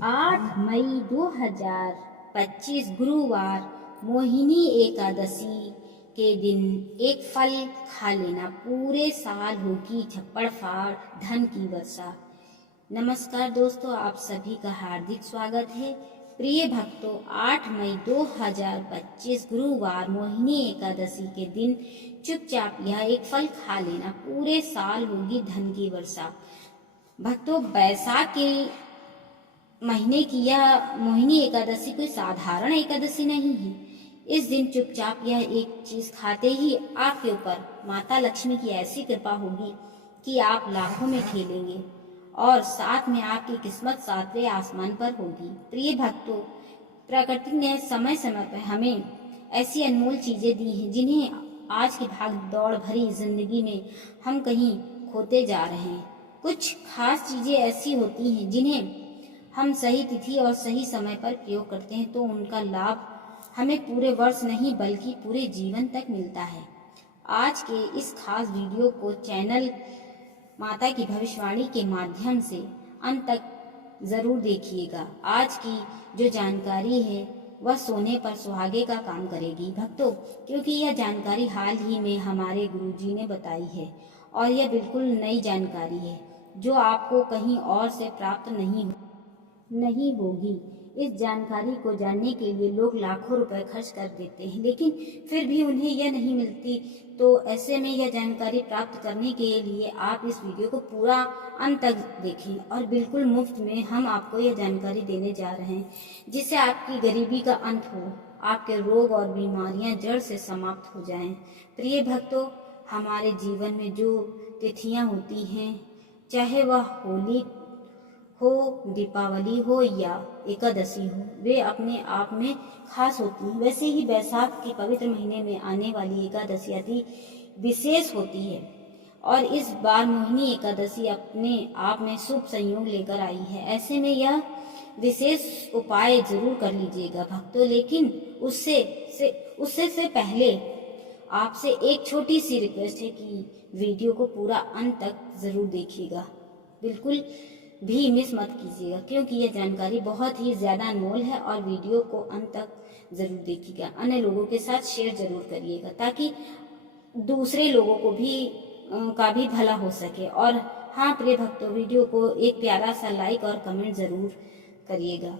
8 मई 2025 गुरुवार मोहिनी एकादशी के दिन एक फल खा लेना पूरे साल होगी झप्पड़ फाड़ धन की वर्षा। नमस्कार दोस्तों, आप सभी का हार्दिक स्वागत है। प्रिय भक्तों, 8 मई 2025 गुरुवार मोहिनी एकादशी के दिन चुपचाप यह एक फल खा लेना पूरे साल होगी धन की वर्षा। भक्तों, बैसाख के महीने की यह मोहिनी एकादशी कोई साधारण एकादशी नहीं है। इस दिन चुपचाप यह एक चीज खाते ही आपके ऊपर माता लक्ष्मी की ऐसी कृपा होगी कि आप लाखों में खेलेंगे और साथ में आपकी किस्मत सातवें आसमान पर होगी। प्रिय भक्तों, प्रकृति ने समय समय पर हमें ऐसी अनमोल चीजें दी हैं जिन्हें आज की भाग दौड़ भरी जिंदगी में हम कहीं खोते जा रहे हैं। कुछ खास चीजें ऐसी होती हैं जिन्हें हम सही तिथि और सही समय पर प्रयोग करते हैं तो उनका लाभ हमें पूरे वर्ष नहीं बल्कि पूरे जीवन तक मिलता है। आज के इस खास वीडियो को चैनल माता की भविष्यवाणी के माध्यम से अंत तक जरूर देखिएगा। आज की जो जानकारी है वह सोने पर सुहागे का काम करेगी भक्तों, क्योंकि यह जानकारी हाल ही में हमारे गुरुजी ने बताई है और यह बिल्कुल नई जानकारी है जो आपको कहीं और से प्राप्त नहीं होगी। इस जानकारी को जानने के लिए लोग लाखों रुपए खर्च कर देते हैं, लेकिन फिर भी उन्हें यह नहीं मिलती। तो ऐसे में यह जानकारी प्राप्त करने के लिए आप इस वीडियो को पूरा अंत तक देखें और बिल्कुल मुफ्त में हम आपको यह जानकारी देने जा रहे हैं जिससे आपकी गरीबी का अंत हो, आपके रोग और बीमारियां जड़ से समाप्त हो जाएं। प्रिय भक्तों, हमारे जीवन में जो तिथियां होती हैं, चाहे वह होली हो, दीपावली हो या एकादशी हो, वे अपने आप में खास होती हैं। वैसे ही बैसाख के पवित्र महीने में आने वाली एकादशी अति विशेष होती है और इस बार मोहिनी एकादशी अपने आप में शुभ संयोग लेकर आई है। ऐसे में यह विशेष उपाय जरूर कर लीजिएगा भक्तों, लेकिन उससे पहले आपसे एक छोटी सी रिक्वेस्ट है कि वीडियो को पूरा अंत तक जरूर देखिएगा, बिल्कुल भी मिस मत कीजिएगा, क्योंकि यह जानकारी बहुत ही ज्यादा अनमोल है और वीडियो को अंत तक जरूर देखिएगा। अन्य लोगों के साथ शेयर जरूर करिएगा ताकि दूसरे लोगों को भी का भी भला हो सके। और हाँ प्रिय भक्तों, वीडियो को एक प्यारा सा लाइक और कमेंट जरूर करिएगा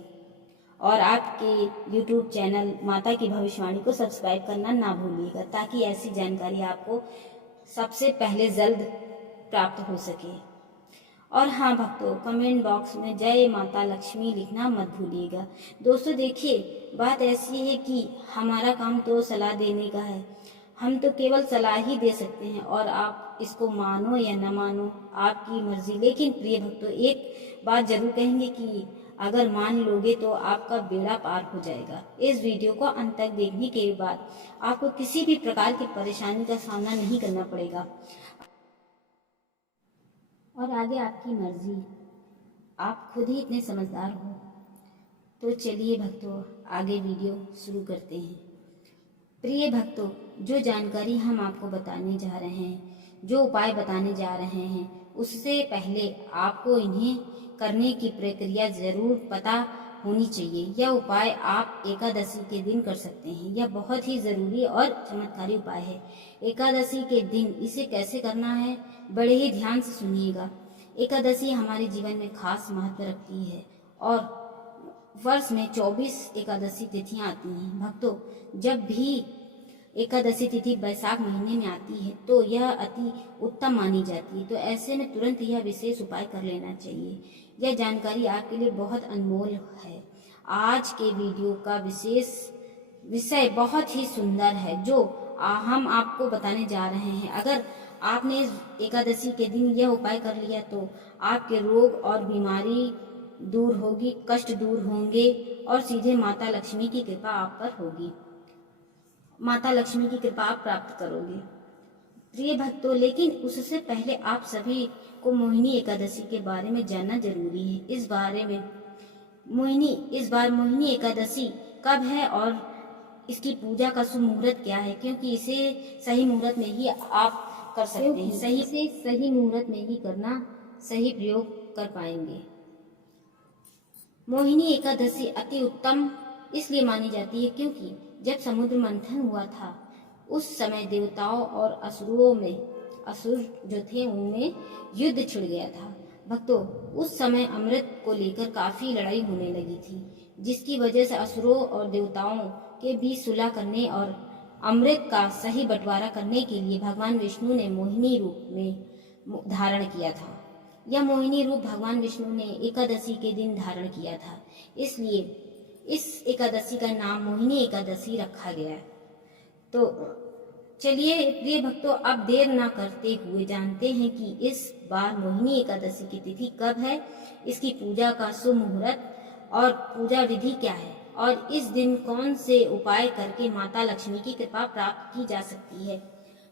और आपके YouTube चैनल माता की भविष्यवाणी को सब्सक्राइब करना ना भूलिएगा ताकि ऐसी जानकारी आपको सबसे पहले जल्द प्राप्त हो सके। और हाँ भक्तों, कमेंट बॉक्स में जय माता लक्ष्मी लिखना मत भूलिएगा। दोस्तों देखिए, बात ऐसी है कि हमारा काम तो सलाह देने का है, हम तो केवल सलाह ही दे सकते हैं और आप इसको मानो या न मानो आपकी मर्जी। लेकिन प्रिय भक्तों, एक बात जरूर कहेंगे कि अगर मान लोगे तो आपका बेड़ा पार हो जाएगा। इस वीडियो को अंत तक देखने के बाद आपको किसी भी प्रकार की परेशानी का सामना नहीं करना पड़ेगा और आगे आपकी मर्जी, आप खुद ही इतने समझदार हो। तो चलिए भक्तों, आगे वीडियो शुरू करते हैं। प्रिय भक्तों, जो जानकारी हम आपको बताने जा रहे हैं, जो उपाय बताने जा रहे हैं, उससे पहले आपको इन्हें करने की प्रक्रिया जरूर पता होनी चाहिए। यह उपाय आप एकादशी के दिन कर सकते हैं। यह बहुत ही जरूरी और चमत्कारी उपाय है। एकादशी के दिन इसे कैसे करना है, बड़े ही ध्यान से सुनिएगा। एकादशी हमारे जीवन में खास महत्व रखती है और वर्ष में 24 एकादशी तिथियां आती हैं। भक्तों, जब भी एकादशी तिथि बैसाख महीने में आती है तो यह अति उत्तम मानी जाती है। तो ऐसे में तुरंत यह विशेष उपाय कर लेना चाहिए। यह जानकारी आपके लिए बहुत अनमोल है। आज के वीडियो का विषय बहुत ही सुंदर है जो हम आपको बताने जा रहे हैं। अगर आपने इस एकादशी के दिन यह उपाय कर लिया तो आपके रोग और बीमारी दूर होगी, कष्ट दूर होंगे और सीधे माता लक्ष्मी की कृपा आप पर होगी। माता लक्ष्मी की कृपा आप प्राप्त करोगे। प्रिय भक्तों, लेकिन उससे पहले आप सभी को मोहिनी एकादशी के बारे में जानना जरूरी है। इस बार मोहिनी एकादशी कब है और इसकी पूजा का शुभ मुहूर्त क्या है, क्योंकि इसे सही मुहूर्त में ही आप कर सकते हैं। सही मुहूर्त में ही करना, सही प्रयोग कर पाएंगे। मोहिनी एकादशी अति उत्तम इसलिए मानी जाती है क्योंकि जब समुद्र मंथन हुआ था उस समय देवताओं और असुर जो थे उनमें युद्ध छिड़ गया था। भक्तों, उस समय अमृत को लेकर काफी लड़ाई होने लगी थी, जिसकी वजह से असुरों और देवताओं के बीच सुलह करने और अमृत का सही बंटवारा करने के लिए भगवान विष्णु ने मोहिनी रूप में धारण किया था। यह मोहिनी रूप भगवान विष्णु ने एकादशी के दिन धारण किया था, इसलिए इस एकादशी का नाम मोहिनी एकादशी रखा गया। तो चलिए प्रिय भक्तों, अब देर ना करते हुए जानते हैं कि इस बार मोहिनी एकादशी की तिथि कब है, इसकी पूजा का शुभ मुहूर्त और पूजा विधि क्या है, और इस दिन कौन से उपाय करके माता लक्ष्मी की कृपा प्राप्त की जा सकती है।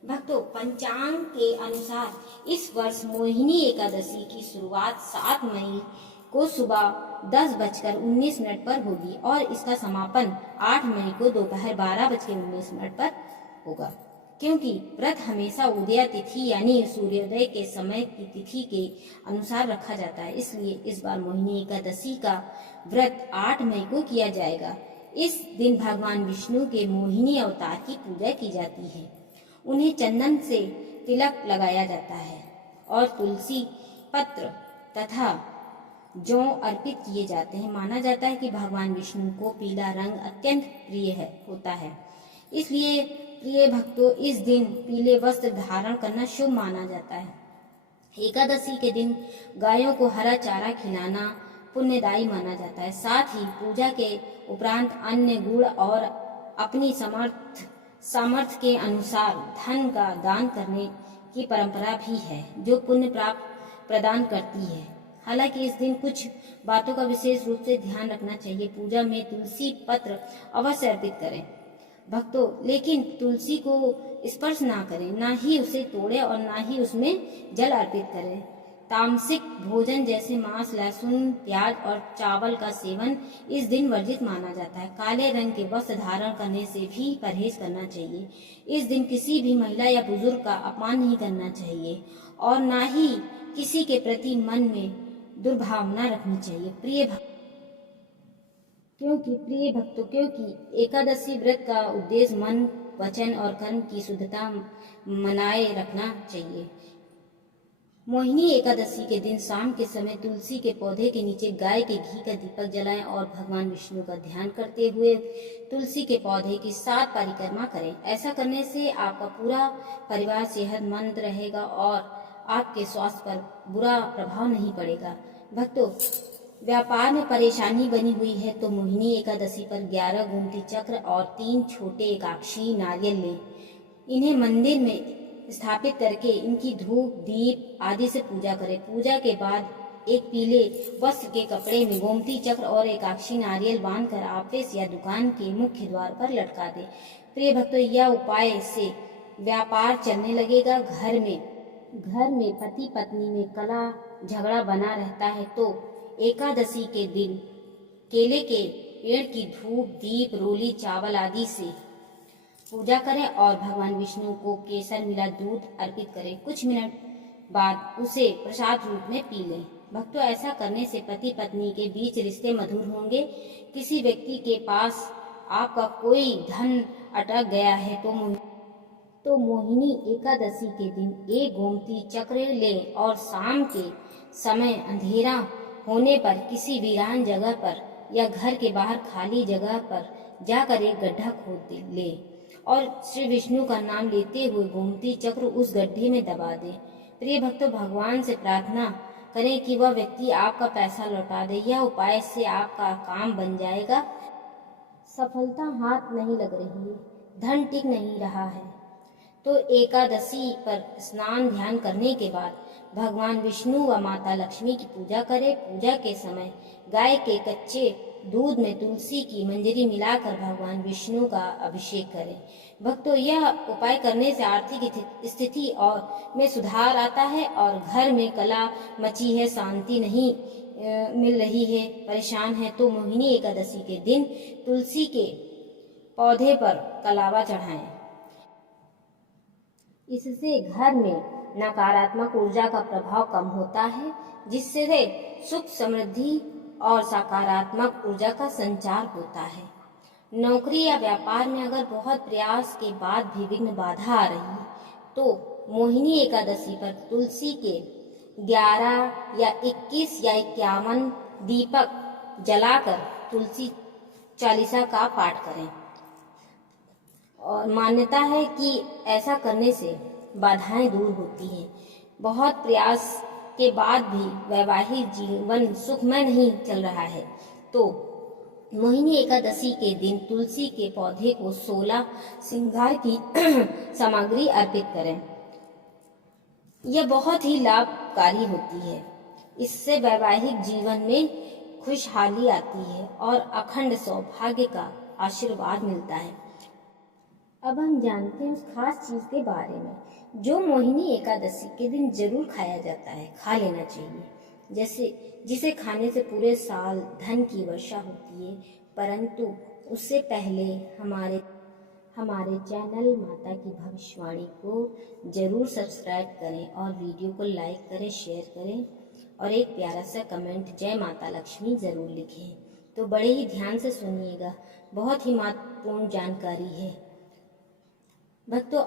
भक्तों, पंचांग के अनुसार इस वर्ष मोहिनी एकादशी की शुरुआत 7 मई को सुबह 10:19 पर होगी और इसका समापन 8 मई को दोपहर 12:19 पर होगा। क्योंकि व्रत हमेशा उदय तिथि यानी सूर्योदय के समय की तिथि के अनुसार रखा जाता है, इसलिए इस बार मोहिनी एकादशी का व्रत 8 मई को किया जाएगा। इस दिन भगवान विष्णु के मोहिनी अवतार की पूजा की जाती है। उन्हें चंदन से तिलक लगाया जाता है और तुलसी पत्र तथा जौ अर्पित किए जाते हैं। माना जाता है कि भगवान विष्णु को पीला रंग अत्यंत प्रिय होता है, इसलिए प्रिय भक्तों, इस दिन पीले वस्त्र धारण करना शुभ माना जाता है। एकादशी के दिन गायों को हरा चारा खिलाना पुण्यदायी माना जाता है। साथ ही पूजा के उपरांत अन्य गुड़ और अपनी सामर्थ्य के अनुसार धन का दान करने की परंपरा भी है, जो पुण्य प्राप्त प्रदान करती है। हालांकि इस दिन कुछ बातों का विशेष रूप से ध्यान रखना चाहिए। पूजा में तुलसी पत्र अवश्य अर्पित करें भक्तों, लेकिन तुलसी को स्पर्श ना करें, ना ही उसे तोड़ें और ना ही उसमें जल अर्पित करें। तामसिक भोजन जैसे मांस, लहसुन, प्याज और चावल का सेवन इस दिन वर्जित माना जाता है। काले रंग के वस्त्र धारण करने से भी परहेज करना चाहिए। इस दिन किसी भी महिला या बुजुर्ग का अपमान नहीं करना चाहिए और ना ही किसी के प्रति मन में दुर्भावना रखनी चाहिए। प्रिय क्योंकि एकादशी व्रत का उद्देश्य मन, वचन और कर्म की शुद्धता मनाए रखना चाहिए। मोहिनी एकादशी के दिन शाम के समय तुलसी के पौधे के नीचे गाय के घी का दीपक जलाएं और भगवान विष्णु का ध्यान करते हुए तुलसी के पौधे की 7 परिक्रमा करें। ऐसा करने से आपका पूरा परिवार सेहतमंद रहेगा और आपके स्वास्थ्य पर बुरा प्रभाव नहीं पड़ेगा। भक्तों, व्यापार में परेशानी बनी हुई है तो मोहिनी एकादशी पर 11 गोमती चक्र और 3 छोटे एकाक्षी नारियल लें। इन्हें मंदिर में स्थापित करके इनकी धूप, दीप आदि से पूजा करें। पूजा के बाद एक पीले वस्त्र के कपड़े में गोमती चक्र और एकाक्षी नारियल बांधकर ऑफिस या दुकान के मुख्य द्वार पर लटका दें। प्रिय भक्तों, यह उपाय से व्यापार चलने लगेगा। घर में पति पत्नी में कलह झगड़ा बना रहता है तो एकादशी के दिन केले के पेड़ की धूप, दीप, रोली, चावल आदि से पूजा करें और भगवान विष्णु को केसर मिला दूध अर्पित करें। कुछ मिनट बाद उसे प्रसाद रूप में पी लें। भक्तों, ऐसा करने से पति पत्नी के बीच रिश्ते मधुर होंगे। किसी व्यक्ति के पास आपका कोई धन अटक गया है तो मोहिनी एकादशी के दिन एक गोमती चक्र लें और शाम के समय अंधेरा होने पर किसी वीरान जगह पर या घर के बाहर खाली जगह पर जाकर एक गड्ढा खोद ले और श्री विष्णु का नाम लेते हुए गोमती चक्र उस गड्ढे में दबा दें। प्रिय भक्तों, भगवान से प्रार्थना करें कि वह व्यक्ति आपका पैसा लौटा दे। यह उपाय से आपका काम बन जाएगा। सफलता हाथ नहीं लग रही है, धन टिक नहीं रहा है तो एकादशी पर स्नान ध्यान करने के बाद भगवान विष्णु व माता लक्ष्मी की पूजा करें। पूजा के समय गाय के कच्चे दूध में तुलसी की मंजरी मिलाकर भगवान विष्णु का अभिषेक करें। भक्तों, यह उपाय करने से आर्थिक स्थिति और में सुधार आता है और घर में कलह मची है, शांति नहीं मिल रही है, परेशान है तो मोहिनी एकादशी के दिन तुलसी के पौधे पर कलावा चढ़ाएं। इससे घर में नकारात्मक ऊर्जा का प्रभाव कम होता है, जिससे सुख समृद्धि और सकारात्मक ऊर्जा का संचार होता है। नौकरी या व्यापार में अगर बहुत प्रयास के बाद भी विघ्न बाधा आ रही है तो मोहिनी एकादशी पर तुलसी के 11 या 21 या 51 दीपक जलाकर तुलसी चालीसा का पाठ करें। और मान्यता है कि ऐसा करने से बाधाएं दूर होती हैं। बहुत प्रयास के बाद भी वैवाहिक जीवन सुखमय नहीं चल रहा है तो मोहिनी एकादशी के दिन तुलसी के पौधे को 16 श्रृंगार की सामग्री अर्पित करें। यह बहुत ही लाभकारी होती है। इससे वैवाहिक जीवन में खुशहाली आती है और अखंड सौभाग्य का आशीर्वाद मिलता है। अब हम जानते हैं उस खास चीज के बारे में जो मोहिनी एकादशी के दिन जरूर खाया जाता है, खा लेना चाहिए, जिसे खाने से पूरे साल धन की वर्षा होती है। परंतु उससे पहले हमारे चैनल माता की भविष्यवाणी को जरूर सब्सक्राइब करें और वीडियो को लाइक करें, शेयर करें और एक प्यारा सा कमेंट जय माता लक्ष्मी जरूर लिखें। तो बड़े ही ध्यान से सुनिएगा, बहुत ही महत्वपूर्ण जानकारी है। भक्तों,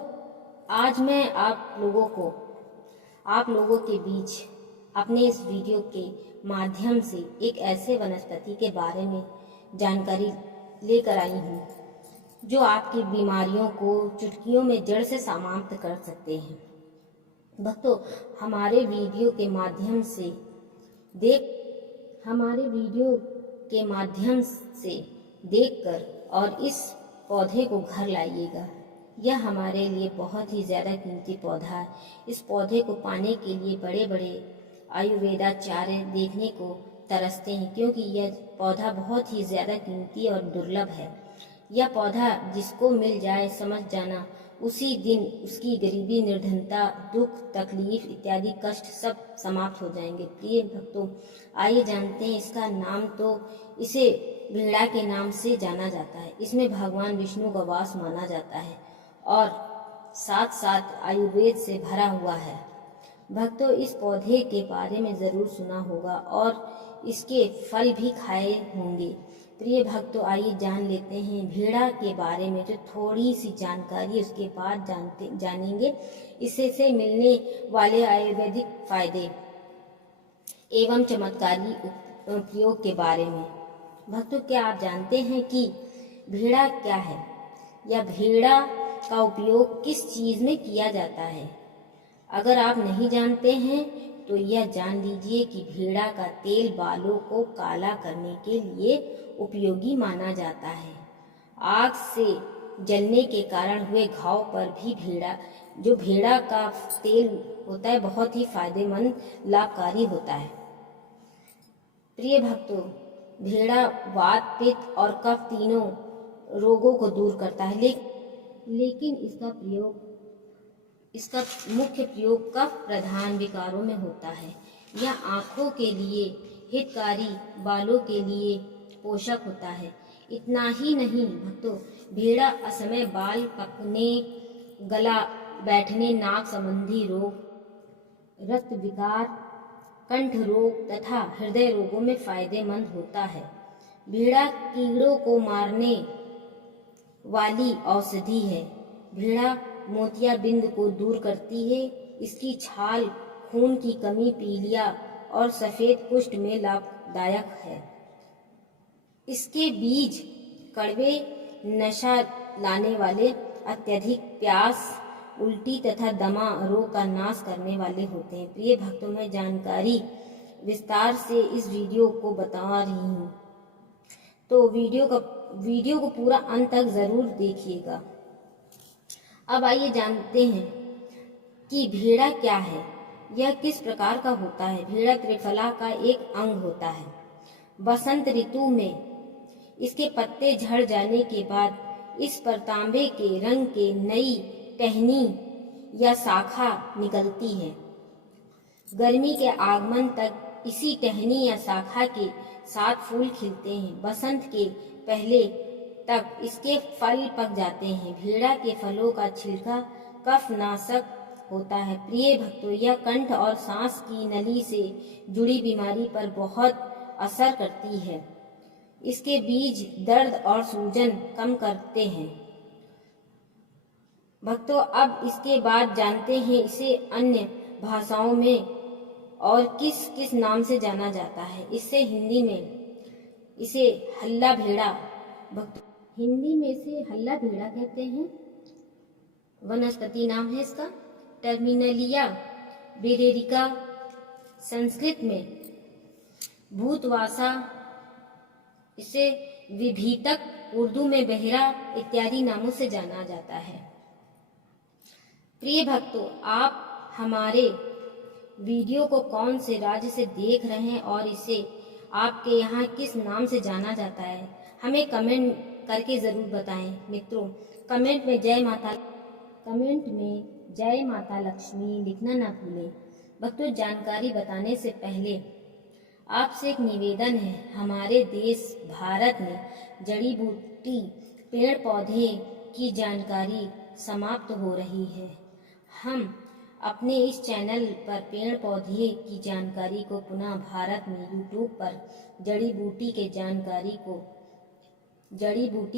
आज मैं आप लोगों के बीच अपने इस वीडियो के माध्यम से एक ऐसे वनस्पति के बारे में जानकारी लेकर आई हूँ जो आपकी बीमारियों को चुटकियों में जड़ से समाप्त कर सकते हैं। भक्तों, हमारे वीडियो के माध्यम से देखकर और इस पौधे को घर लाइएगा। यह हमारे लिए बहुत ही ज़्यादा कीमती पौधा है। इस पौधे को पाने के लिए बड़े बड़े आयुर्वेदाचार्य देखने को तरसते हैं क्योंकि यह पौधा बहुत ही ज़्यादा कीमती और दुर्लभ है। यह पौधा जिसको मिल जाए समझ जाना उसी दिन उसकी गरीबी, निर्धनता, दुख, तकलीफ इत्यादि कष्ट सब समाप्त हो जाएंगे। प्रिय भक्तों, आइए जानते हैं इसका नाम। तो इसे भेड़ा के नाम से जाना जाता है। इसमें भगवान विष्णु का वास माना जाता है और साथ साथ आयुर्वेद से भरा हुआ है। भक्तों, इस पौधे के बारे में जरूर सुना होगा और इसके फल भी खाए होंगे। प्रिय भक्तों, आइए जान लेते हैं भेड़ा के बारे में जो थोड़ी सी जानकारी उसके बाद जानेंगे। इससे मिलने वाले आयुर्वेदिक फायदे एवं चमत्कारी उपयोग के बारे में। भक्तों, क्या आप जानते हैं कि भेड़ा क्या है या भेड़ा का उपयोग किस चीज में किया जाता है? अगर आप नहीं जानते हैं तो यह जान लीजिए कि भेड़ा का तेल बालों को काला करने के लिए उपयोगी माना जाता है। आग से जलने के कारण हुए घाव पर भी भेड़ा का तेल होता है बहुत ही फायदेमंद, लाभकारी होता है। प्रिय भक्तों, भेड़ा वात, पित्त और कफ तीनों रोगों को दूर करता है, लेकिन इसका मुख्य प्रयोग कफ प्रधान विकारों में होता है। यह आँखों के लिए हितकारी, बालों के लिए पोषक होता है। इतना ही नहीं भक्तों, भेड़ा असमय बाल पकने, गला बैठने, नाक संबंधी रोग, रक्त विकार, कंठ रोग तथा हृदय रोगों में फायदेमंद होता है। भेड़ा कीड़ों को मारने वाली औषधि है। भेड़ा मोतियाबिंद को दूर करती है। इसकी छाल खून की कमी, पीलिया और सफेद कुष्ठ में लाभदायक है। इसके बीज कड़वे, नशा लाने वाले, अत्यधिक प्यास, उल्टी तथा दमा रोग का नाश करने वाले होते हैं। प्रिय भक्तों, मैं जानकारी विस्तार से इस वीडियो को बता रही हूँ, तो वीडियो को पूरा अंत तक जरूर देखिएगा। अब आइए जानते हैं कि भेड़ा क्या है, यह किस प्रकार का होता है। भेड़ा त्रिफला का एक अंग होता है। बसंत ऋतु में इसके पत्ते झड़ जाने के बाद इस पर तांबे के रंग के नई टहनी या शाखा निकलती है। गर्मी के आगमन तक इसी टहनी या शाखा के साथ फूल खिलते हैं। बसंत के पहले तक इसके फल पक जाते हैं। भेड़ा के फलों का छिलका कफनाशक होता है। प्रिय भक्तों, यह कंठ और सांस की नली से जुड़ी बीमारी पर बहुत असर करती है। इसके बीज दर्द और सूजन कम करते हैं। भक्तों, अब इसके बाद जानते हैं इसे अन्य भाषाओं में और किस किस नाम से जाना जाता है। इससे हिंदी में इसे हल्ला भेड़ा, हिंदी में इसे हल्ला भेड़ा कहते हैं। वनस्पति नाम है इसका टर्मिनलिया बेरेरिका, संस्कृत में भूतवासा, इसे विभीतक, उर्दू में बहेरा इत्यादि नामों से जाना जाता है। प्रिय भक्तों, आप हमारे वीडियो को कौन से राज्य से देख रहे हैं और इसे आपके यहाँ किस नाम से जाना जाता है, हमें कमेंट करके ज़रूर बताएं। मित्रों, कमेंट में जय माता लक्ष्मी लिखना ना भूलें। भक्तों, जानकारी बताने से पहले आपसे एक निवेदन है। हमारे देश भारत में जड़ी बूटी पेड़ पौधे की जानकारी समाप्त हो रही है। हम अपने इस चैनल पर पेड़ पौधे की जानकारी को पुनः भारत में यूट्यूब पर जड़ी बूटी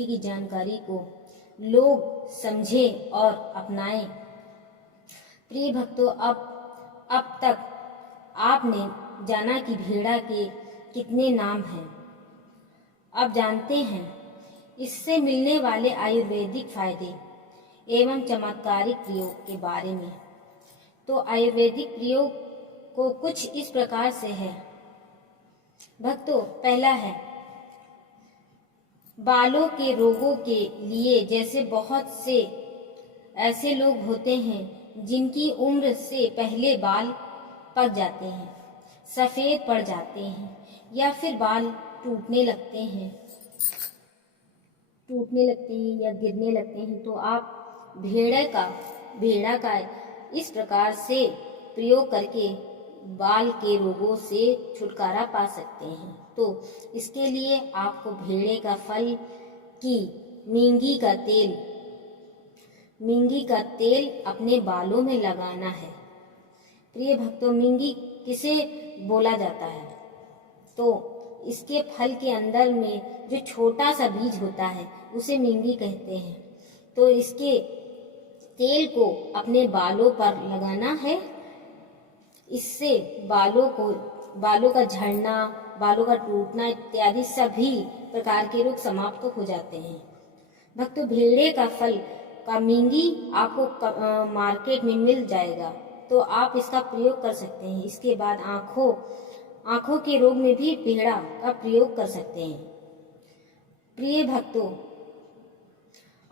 की जानकारी को लोग समझें और अपनाएं। प्रिय भक्तों, अब तक आपने जाना कि भेड़ा के कितने नाम हैं। अब जानते हैं इससे मिलने वाले आयुर्वेदिक फायदे एवं चमत्कारिक प्रयोग के बारे में। तो आयुर्वेदिक प्रयोग को कुछ इस प्रकार से है। भक्तों, पहला है बालों के रोगों के लिए। जैसे बहुत से ऐसे लोग होते हैं जिनकी उम्र से पहले बाल पक जाते हैं, सफेद पड़ जाते हैं या फिर बाल टूटने लगते हैं या गिरने लगते हैं, तो आप भेड़ा का इस प्रकार से प्रयोग करके बाल के रोगों से छुटकारा पा सकते हैं। तो इसके लिए आपको भेड़े का फल की मींगी का तेल अपने बालों में लगाना है। प्रिय भक्तों, मींगी किसे बोला जाता है? तो इसके फल के अंदर में जो छोटा सा बीज होता है उसे मींगी कहते हैं। तो इसके तेल को अपने बालों पर लगाना है। इससे बालों का झड़ना, बालों का टूटना इत्यादि सभी प्रकार के रोग समाप्त हो जाते हैं। भक्तों, भेड़े का फल का मींगी आपको मार्केट में मिल जाएगा, तो आप इसका प्रयोग कर सकते हैं। इसके बाद आँखों के रोग में भी भेड़ा का प्रयोग कर सकते हैं। प्रिय भक्तों,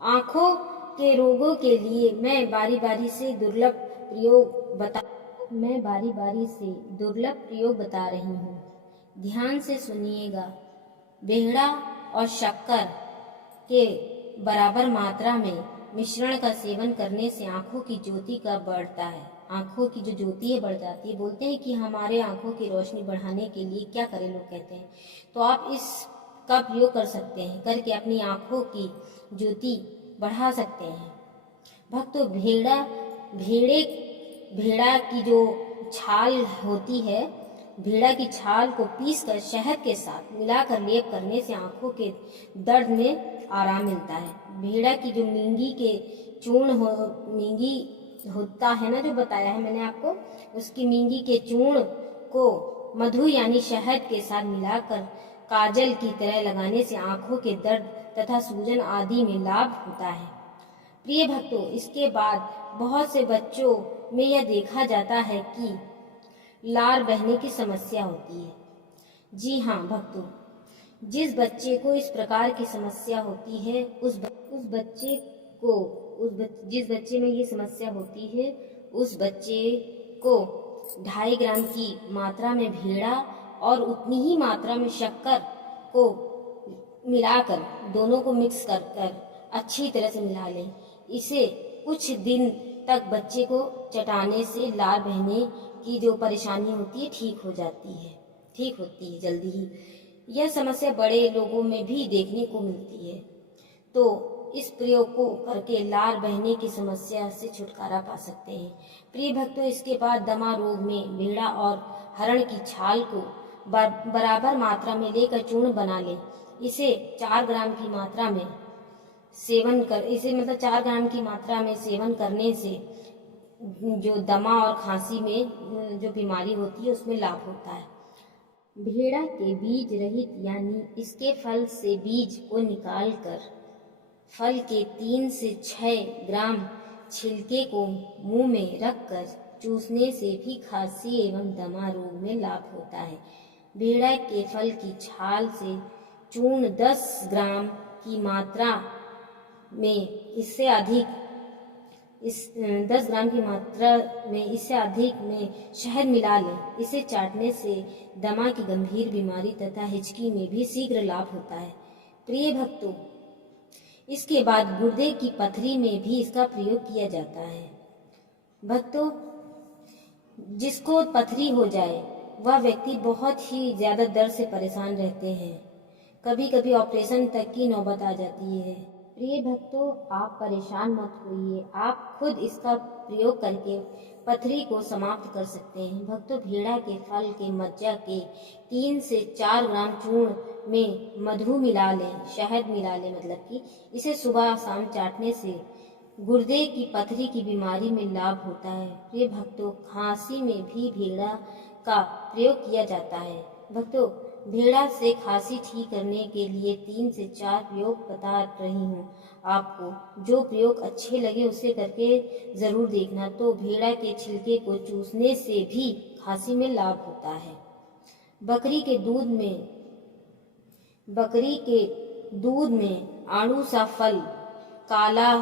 आँखों के रोगों के लिए मैं बारी बारी से दुर्लभ प्रयोग बता रही हूँ। ध्यान से सुनिएगा। भेड़ा और शक्कर के बराबर मात्रा में मिश्रण का सेवन करने से आँखों की ज्योति का बढ़ता है। आँखों की जो ज्योति है बढ़ जाती है। बोलते हैं कि हमारे आँखों की रोशनी बढ़ाने के लिए क्या करें, लोग कहते हैं। तो आप इसका प्रयोग कर सकते हैं, करके अपनी आँखों की ज्योति बढ़ा सकते हैं। भक्तों, भेड़ा की जो छाल होती है, भेड़ा की छाल को पीसकर शहद के साथ मिलाकर लेप करने से आँखों के दर्द में आराम मिलता है। भेड़ा की जो मींगी होता है ना, जो बताया है मैंने आपको, उसकी मींगी के चूर्ण को मधु यानी शहद के साथ मिलाकर काजल की तरह लगाने से आँखों के दर्द तथा सूजन आदि में लाभ होता है। प्रिय भक्तों, इसके बाद बहुत से बच्चों में यह देखा जाता है कि लार बहने की समस्या होती है। जी हाँ भक्तों, जिस बच्चे को इस प्रकार की समस्या होती है, जिस बच्चे में ये समस्या होती है, उस बच्चे को 2.5 ग्राम की मात्रा में भेड़ा और उतनी ही मात्रा में शक्कर को मिलाकर, दोनों को मिक्स कर अच्छी तरह से मिला लें। इसे कुछ दिन तक बच्चे को चटाने से लार बहने की जो परेशानी होती है ठीक होती है जल्दी ही। यह समस्या बड़े लोगों में भी देखने को मिलती है। तो इस प्रयोग को करके लार बहने की समस्या से छुटकारा पा सकते हैं। प्रिय भक्तों, इसके बाद दमा रोग में भेड़ा और हरण की छाल को बराबर मात्रा में लेकर चूर्ण बना लें। इसे 4 ग्राम की मात्रा में इसे मतलब 4 ग्राम की मात्रा में सेवन करने से जो दमा और खांसी में जो बीमारी होती है उसमें लाभ होता है। भेड़ा के बीज रहित यानी इसके फल से बीज को निकालकर फल के 3 से 6 ग्राम छिलके को मुंह में रखकर चूसने से भी खांसी एवं दमा रोग में लाभ होता है। भेड़ा के फल की छाल से चूर्ण 10 ग्राम की मात्रा में इससे अधिक 10 ग्राम की मात्रा में इससे अधिक में शहद मिला लें। इसे चाटने से दमा की गंभीर बीमारी तथा हिचकी में भी शीघ्र लाभ होता है। प्रिय भक्तों, इसके बाद गुर्दे की पथरी में भी इसका प्रयोग किया जाता है। भक्तों, जिसको पथरी हो जाए वह व्यक्ति बहुत ही ज्यादा दर्द से परेशान रहते हैं। कभी कभी ऑपरेशन तक की नौबत आ जाती है। प्रिय भक्तों, आप परेशान मत होइए, आप खुद इसका प्रयोग करके पथरी को समाप्त कर सकते हैं। भक्तों, भेड़ा के फल के मज्जा के 3 से 4 ग्राम चूर्ण में मधु मिला लें, शहद मिला लें, मतलब कि इसे सुबह शाम चाटने से गुर्दे की पथरी की बीमारी में लाभ होता है। प्रिय भक्तों, खांसी में भी भेड़ा का प्रयोग किया जाता है। भक्तों, भेड़ा से खांसी ठीक करने के लिए 3 से 4 प्रयोग बता रही हूँ आपको। जो प्रयोग अच्छे लगे उसे करके जरूर देखना। तो भेड़ा के छिलके को चूसने से भी खांसी में लाभ होता है। बकरी के दूध में आड़ू सा फल, काला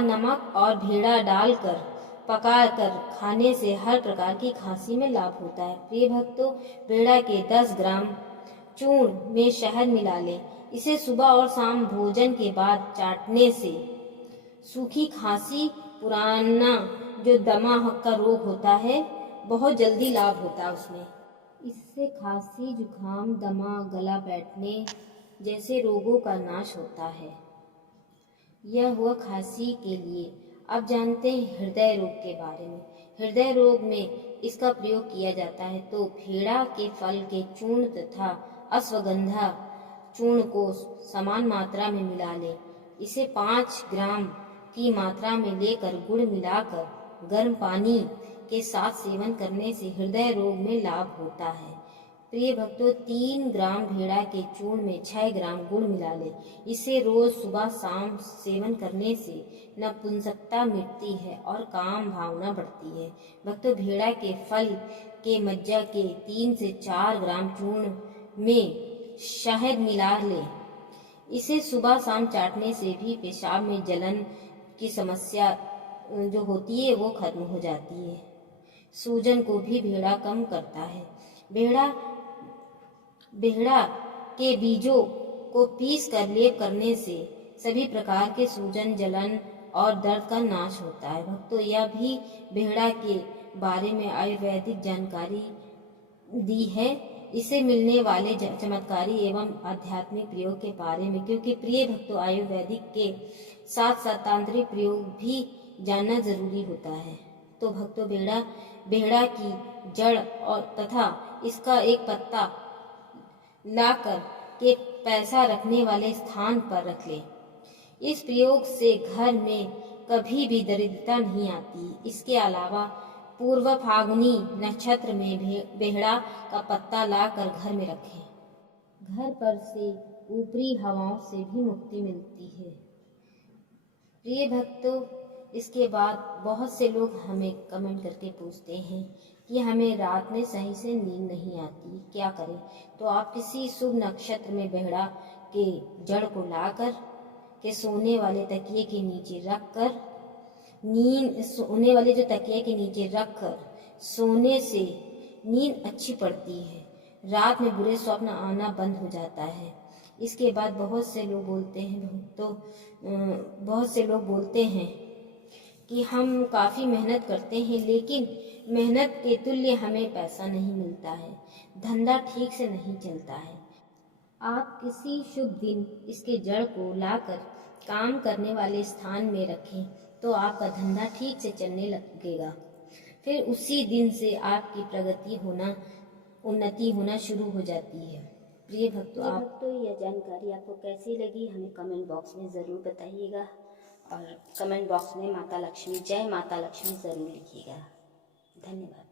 नमक और भेड़ा डालकर पकाकर खाने से हर प्रकार की खांसी में लाभ होता है। प्रिय भक्तों, भेड़ा के 10 ग्राम चूर्ण में शहद मिला लें। इसे सुबह और शाम भोजन के बाद चाटने से सूखी खांसी, पुराना जो दमा का रोग होता है, बहुत जल्दी लाभ होता है उसमें। इससे खांसी, जुकाम, दमा, गला बैठने जैसे रोगों का नाश होता है। यह हुआ खांसी के लिए। अब जानते हैं हृदय रोग के बारे में। हृदय रोग में इसका प्रयोग किया जाता है। तो भेड़ा के फल के चूर्ण तथा अश्वगंधा चूर्ण को समान मात्रा में मिला लें। इसे 5 ग्राम की मात्रा में लेकर गुड़ मिलाकर गर्म पानी के साथ सेवन करने से हृदय रोग में लाभ होता है। प्रिय भक्तों, 3 ग्राम भेड़ा के चूर्ण में 6 ग्राम गुड़ मिला लें। इसे रोज सुबह शाम सेवन करने से नपुंसकता मिटती है और काम भावना बढ़ती है। भक्तों, भेड़ा के फल के मज्जा के 3 से 4 ग्राम चूर्ण में शहद मिला लें। इसे सुबह शाम चाटने से भी पेशाब में जलन की समस्या जो होती है वो खत्म हो जाती है। सूजन को भी भेड़ा कम करता है। भेड़ा के बीजों को पीस कर लेप करने से सभी प्रकार के सूजन, जलन और दर्द का नाश होता है। भक्तों, यह भी भेड़ा के बारे में आयुर्वेदिक जानकारी दी है। इसे मिलने वाले चमत्कारी एवं आध्यात्मिक प्रयोग के बारे में, क्योंकि प्रिय भक्तों, आयुर्वेदिक के साथ साथ तांत्रिक प्रयोग भी जानना जरूरी होता है। तो भक्तों, भेड़ा की जड़ और तथा इसका एक पत्ता लाकर के पैसा रखने वाले स्थान पर रख ले। इस प्रयोग से घर में कभी भी दरिद्रता नहीं आती। इसके अलावा पूर्व फागुनी नक्षत्र में भेड़ा का पत्ता लाकर घर में रखें। घर पर से ऊपरी हवाओं से भी मुक्ति मिलती है। प्रिय भक्तों, इसके बाद बहुत से लोग हमें कमेंट करके पूछते हैं कि हमें रात में सही से नींद नहीं आती, क्या करें। तो आप किसी शुभ नक्षत्र में भेड़ा के जड़ को लाकर के सोने वाले तकिए के नीचे रखकर सोने से नींद अच्छी पड़ती है। रात में बुरे स्वप्न आना बंद हो जाता है। इसके बाद बहुत से लोग बोलते हैं कि हम काफ़ी मेहनत करते हैं, लेकिन मेहनत के तुल्य हमें पैसा नहीं मिलता है, धंधा ठीक से नहीं चलता है। आप किसी शुभ दिन इसके जड़ को लाकर काम करने वाले स्थान में रखें तो आपका धंधा ठीक से चलने लगेगा। फिर उसी दिन से आपकी उन्नति होना शुरू हो जाती है। प्रिय भक्तों, यह जानकारी आपको कैसी लगी हमें कमेंट बॉक्स में ज़रूर बताइएगा, और कमेंट बॉक्स में माता लक्ष्मी, जय माता लक्ष्मी ज़रूर लिखिएगा। धन्यवाद।